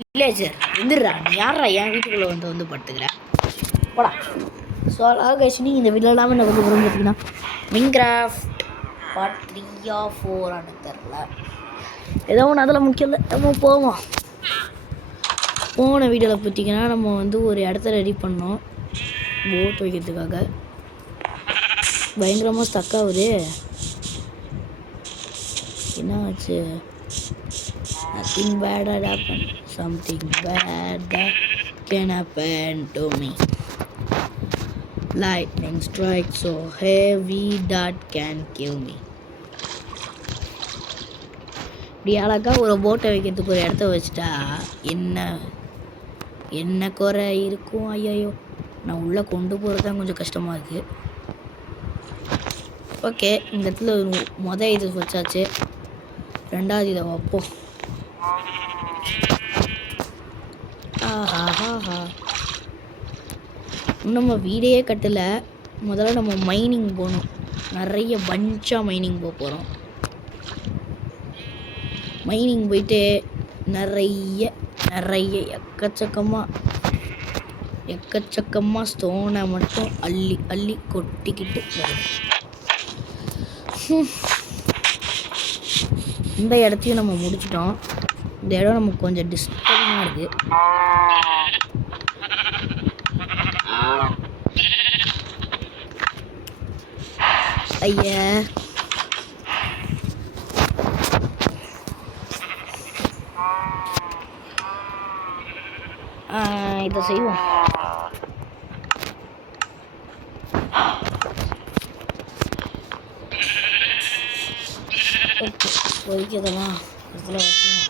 Villager வந்துடுறா, நீ யாரா என் வீட்டுக்குள்ளே வந்து படுத்துக்கிறேன் போடா. ஸோ கைஸ், நீங்கள் இந்த வீடியோ இல்லாமல் என்ன வந்து விரும்பும் பார்த்தீங்கன்னா மின்கிராஃப்ட் பார்ட் 3 or 4 தெரில, ஏதோ ஒன்று அதில் முக்கியம் இல்லை. நம்ம போவோம். போன வீடியோவில் பார்த்தீங்கன்னா நம்ம வந்து ஒரு இடத்த ரெடி பண்ணோம் போட் வைக்கிறதுக்காக. பயங்கரமாக ஸ்டக் ஆகுது, என்ன ஆச்சு? Nothing bad had happened. Something bad that can happen to me. Lightning strikes so heavy that can kill me. இப்படி அழகாக ஒரு போட்டை வைக்கிறதுக்கு ஒரு இடத்த வச்சுட்டா என்ன குறை இருக்கும்? ஐயோ, நான் உள்ளே கொண்டு போகிறது தான் கொஞ்சம் கஷ்டமாக இருக்குது. ஓகே, இந்த இடத்துல இது வச்சாச்சு. ரெண்டாவது இதை வைப்போம். ஆஹா, நம்ம வீடையே கட்டலை. முதல்ல நம்ம மைனிங் போகணும். நிறைய பஞ்சாக மைனிங் போக போகிறோம். மைனிங் போயிட்டு நிறைய எக்கச்சக்கமாக ஸ்டோனை மட்டும் அள்ளி கொட்டிக்கிட்டு வரும். இந்த இடத்தையும் நம்ம முடிச்சிட்டோம். இந்த இடம் நமக்கு கொஞ்சம் டிஸ்டர்பிங்காக இருக்குது. ஐயா, இதை செய்வோம். ஓகே, ஒதுக்கியதெல்லாம் இதில் வச்சுக்கணும்.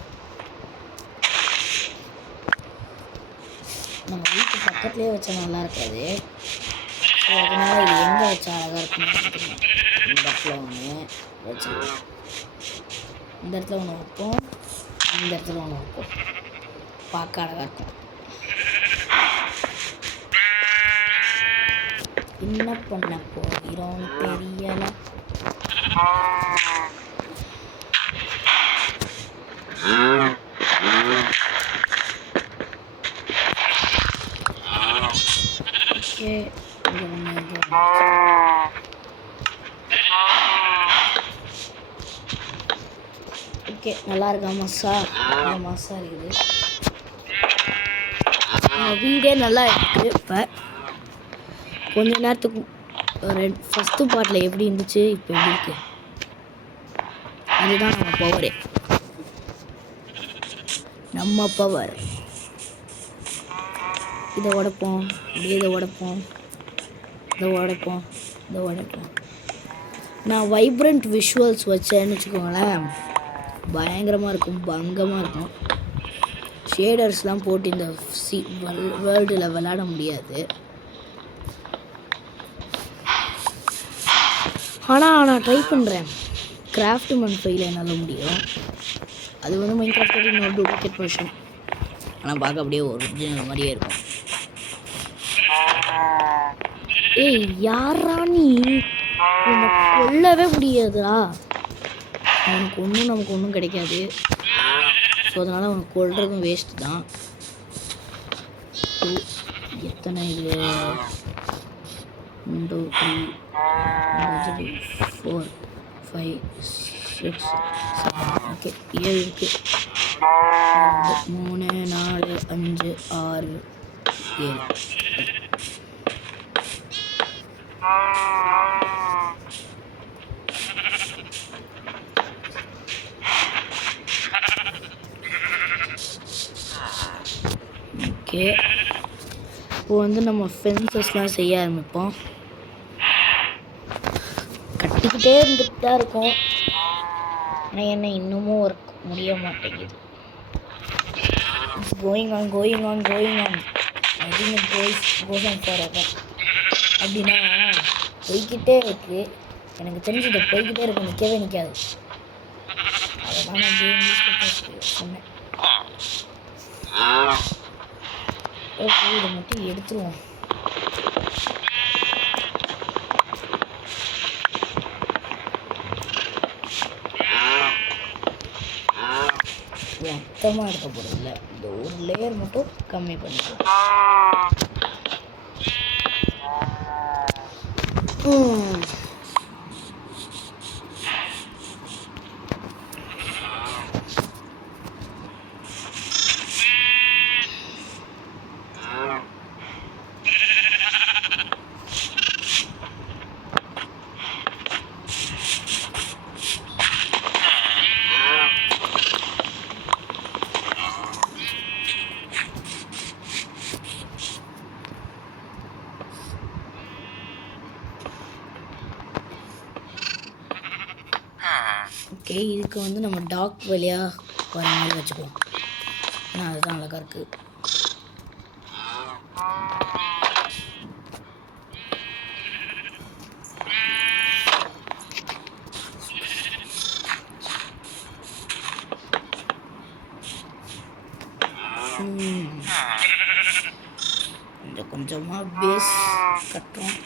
நம்ம வீட்டு பக்கத்துலேயே வச்சா நல்லா இருக்காது. ஸோ அதனால் இது எங்கே வச்சா அழகாக இருக்குன்னு இந்த இடத்துல ஒன்று வச்சுக்கலாம். இந்த இடத்துல ஒன்று வைப்போம், இந்த இடத்துல ஒன்று வைப்போம். பார்க்க அழகாக இருக்கும். என்ன பண்ண போகிறோம் தெரியல. ஓகே, ஓகே, நல்லா இருக்கா? மாசா இருக்குது. வீடே நல்லா இருக்குது. இப்போ கொஞ்ச நேரத்துக்கு ஃபஸ்ட்டு பார்ட்டில் எப்படி இருந்துச்சு, இப்போ எப்படி இருக்கு? அதுதான் நம்ம பவரே, நம்ம பவர். இதை உடைப்போம், அப்படியே இதை உடைப்போம். நான் வைப்ரண்ட் விஷுவல்ஸ் வச்சேன்னு வச்சுக்கோங்களேன், பயங்கரமாக இருக்கும், பங்கமாக இருக்கும். ஷேடர்ஸ்லாம் போட்டு இந்த வேர்ல்டில் விளையாட முடியாது. ஆனால் நான் ட்ரை பண்ணுறேன். கிராஃப்ட் மன் ஃபைல என்னால் முடியும். அது வந்து மைன்கிராஃப்ட் இன்னொரு டூப்ளிகேட் வெர்ஷன். ஆனால் பார்க்க அப்படியே ஒரிஜினல் மாதிரியே இருக்கும். ஏய், யாரா நீ? உன்னை கொல்லவே முடியாதுடா. நமக்கு ஒன்றும் கிடைக்காது. ஸோ அதனால் அவனுக்கு கொல்றதும் வேஸ்ட் தான். எத்தனை இது? 1 2 3 4 5 6 7. ஓகே, 7 இருக்கு. 3 4 5 6 7. ஓகே, இப்போ வந்து நம்ம ஃபென்சஸ்லாம் செய்ய ஆரம்பிப்போம். கட்டிக்கிட்டே இருந்துட்டு தான் இருக்கும். ஆனால் என்ன இன்னமும் ஒர்க் முடிய மாட்டேங்குது. Going on I goes on for அப்படின்னா போய்கிட்டே இருக்கு. எனக்கு தெரிஞ்சு இதை போய்கிட்டே இருக்கு, நிற்காது. அதை தான் நான் சொன்னேன். ஓகே, இதை மட்டும் எடுத்துருவோம். மொத்தமாக இருக்க போகிறதில்ல, இந்த ஒரு லேயர் மட்டும் கம்மி பண்ணிக்கலாம். ஓகே, இதுக்கு வந்து நம்ம டாக் வழியாக வர மாதிரி வச்சுக்குவோம். ஏன்னா அதுதான் அழகாக இருக்குது. கொஞ்சம் கொஞ்சமாக பேஸ் கட்டுறோம்.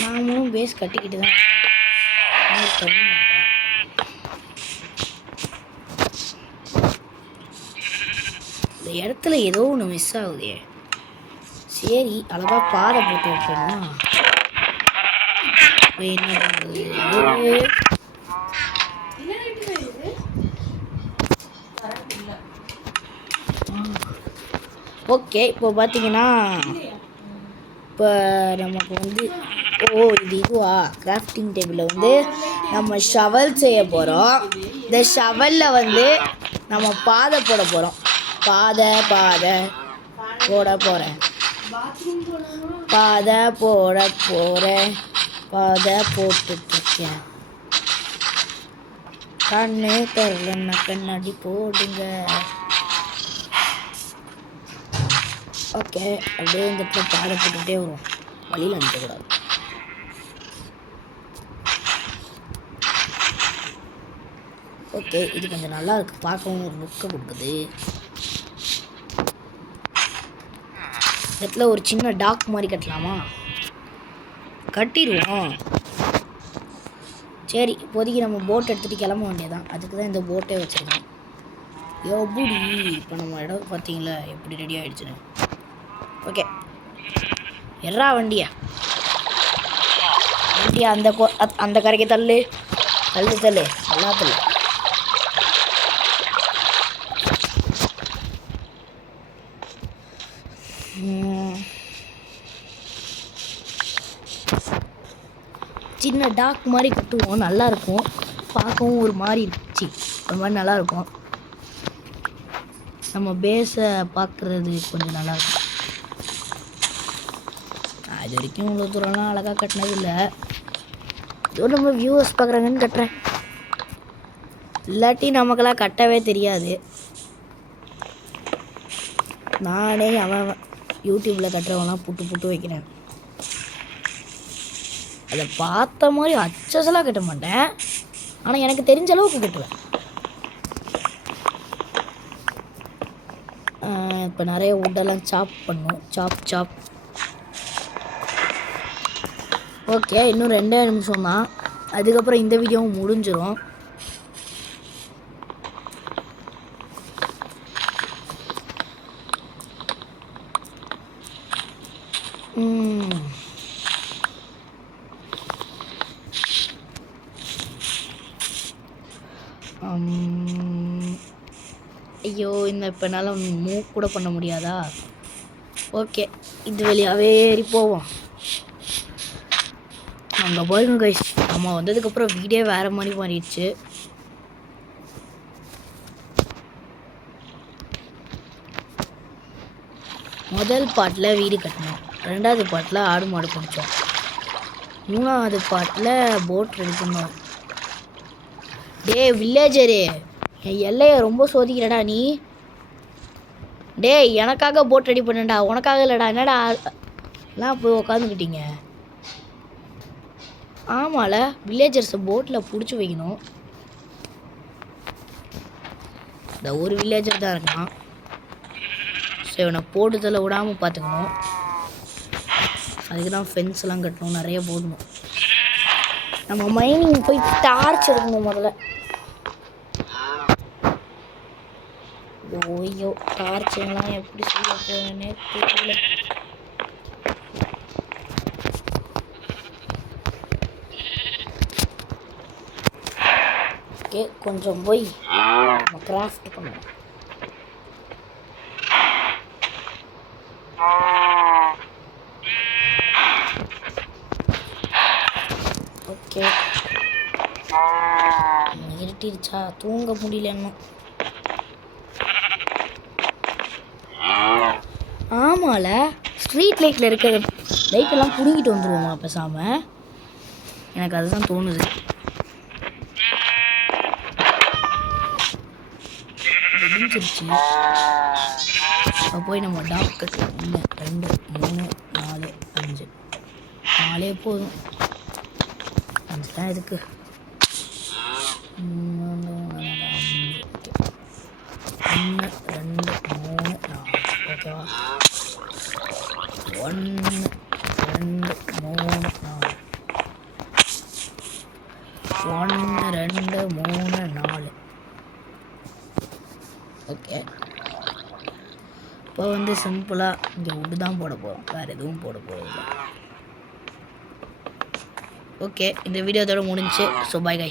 நாமளும் பேஸ் கட்டிக்கிட்டு தான் தள்ள மாட்டோம். இந்த இடத்துல ஏதோ ஒன்று மிஸ் ஆகுதே. சரி, அழகா பாதை போட்டு வைக்கணுமா? என்ன பண்ணுறது? ஓகே, இப்போ பார்த்தீங்கன்னா இப்போ நமக்கு வந்து இது இதுவா கிராஃப்டிங் டேபிளில் வந்து நம்ம ஷவல் செய்ய போகிறோம். இந்த ஷவலில் வந்து நம்ம பாதை போட போகிறோம். பாதை போட போகிறேன். பாதை போட்டுட்ருக்கேன். கண்ணு தரலன்னா கண்ணாடி போடுங்க. ஓகே, அப்படியே இந்த இடத்துல பாதை போட்டுக்கிட்டே வரும். வழியில் அனுப்பக்கூடாது. ஓகே, இது கொஞ்சம் நல்லா இருக்கு, பார்க்கவும் ஒரு லுக்கை கொடுக்குது. இடத்துல ஒரு சின்ன டாக் மாதிரி கட்டலாமா? கட்டிடுவோம். சரி, இப்போதைக்கு நம்ம போட் எடுத்துகிட்டு கிளம்ப வேண்டியதான். அதுக்கு தான் இந்த போட்டே வச்சுருக்கோம். எப்படி இப்போ நம்ம இடம் பார்த்தீங்களா எப்படி ரெடி ஆகிடுச்சுன்னு. ஓகே, எறா வண்டியா அந்த கரைக்கு தள்ளு நல்லா தள்ளு. சின்ன டாக் மாதிரி கட்டுவோம், நல்லாயிருக்கும். பார்க்கவும் ஒரு மாதிரி இருந்துச்சு, ஒரு மாதிரி நல்லாயிருக்கும். நம்ம பேஸை பார்க்குறது கொஞ்சம் நல்லாயிருக்கும். அது வரைக்கும் இவ்வளோ தூரம்லாம் அழகாக கட்டினது இல்லை. இதோ நம்ம வியூவர்ஸ் பார்க்குறாங்கன்னு கட்டுறேன். இல்லாட்டி நமக்கெல்லாம் கட்டவே தெரியாது. நானே அவன் யூடியூப்பில் கட்டுறவங்களாம் புட்டு வைக்கிறேன். அதை பார்த்த மாதிரி அச்சசலாக கட்ட மாட்டேன், ஆனால் எனக்கு தெரிஞ்ச அளவுக்கு கட்டுவேன். இப்போ நிறைய வுட்டெல்லாம் சாப் பண்ணும். சாப். ஓகே, இன்னும் 2 நிமிஷம் தான், அதுக்கப்புறம் இந்த வீடியோவும் முடிஞ்சிடும். ஐயோ, இந்த இப்போ என்னால் மூவ் கூட பண்ண முடியாதா? ஓகே, இது வழியாகவே ஏறி போவோம். அங்கே பாருங்க கைஸ், நம்ம வந்ததுக்கப்புறம் வீடே வேறு மாதிரி மாறிடுச்சு. முதல் பாட்டில் வீடு கட்டினோம், 2வது பாட்டில் ஆடு மாடு பிடிச்சோம், 3வது பாட்டில் போட் ரெடி பண்ணோம். வில்லேஜரு, என் எல்லையை ரொம்ப சோதிக்கிறடா நீ. எனக்காக போட் ரெடி பண்ணடா, உனக்காக இல்லைடா. என்னடா எல்லாம் போய் உக்காந்துக்கிட்டீங்க? ஆமால, வில்லேஜர்ஸை போட்டில் பிடிச்சி வைக்கணும். இந்த ஒரு வில்லேஜர் தான் இருக்கான். ஸோ இவனை போட்டுதலை விடாமல் பார்த்துக்கணும். அதுக்கு தான் ஃபென்ஸ்லாம் கட்டணும், நிறைய போடணும். நம்ம மைனிங் போய் டார்ச் எடுக்கணும் முதல்ல. ஓய்யோ டார்ச்செல்லாம் எப்படி செய்ய போறேன்னே தெரியல. ஓகே கொஞ்சம் போய் நம்ம கிராஃப்ட் பண்ணணும். ஓகே இருட்டிருச்சா தூங்க முடியல இன்னும். ஆமால ஸ்ட்ரீட் லைட்டில் இருக்கிற லைட்டெல்லாம் பிடுங்கிட்டு வந்துடுவோமா பேசாமல்? எனக்கு அதுதான் தோணுது. முடிஞ்சிருச்சு. இப்போ போய் நம்ம டாக்டர் 1 2 3 4 5 4 போதும். 5 தான் இருக்கு. 1 2 3 4 ஓகேவா? 1 2 3 4 1 2 3 4 ஓகே. இப்போ வந்து சிம்பிளாக இங்கே உட்டு தான் போட போகிறோம், வேறு எதுவும் போட போகிறோம். ஓகே இந்த வீடியோ அதோட முடிஞ்சு. So bye guys.